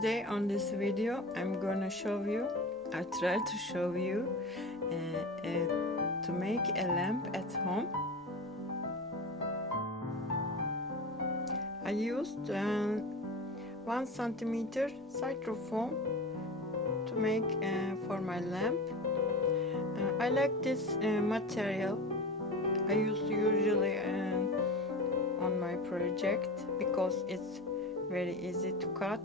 Today on this video I'm gonna show you, I try to show you to make a lamp at home. I used 1 centimeter styrofoam to make for my lamp. I like this material. I use usually on my project because it's very easy to cut.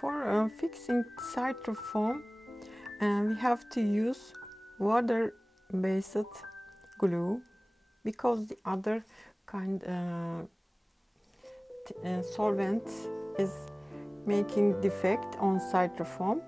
For fixing styrofoam, we have to use water-based glue because the other kind solvent is making defect on styrofoam.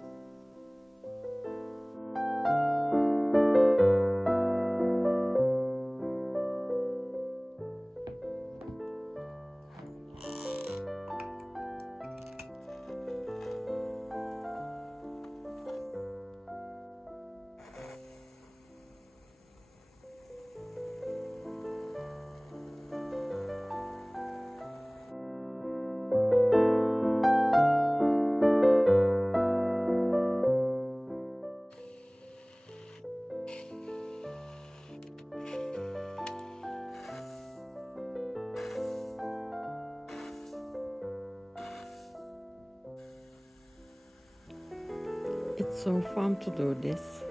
It's so fun to do this.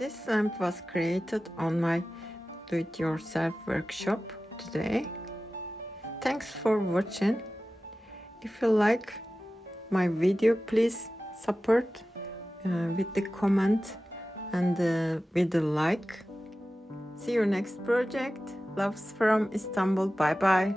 This lamp was created on my do-it-yourself workshop today. Thanks for watching. If you like my video, please support with the comment and with the like. See you next project. Loves from Istanbul. Bye bye.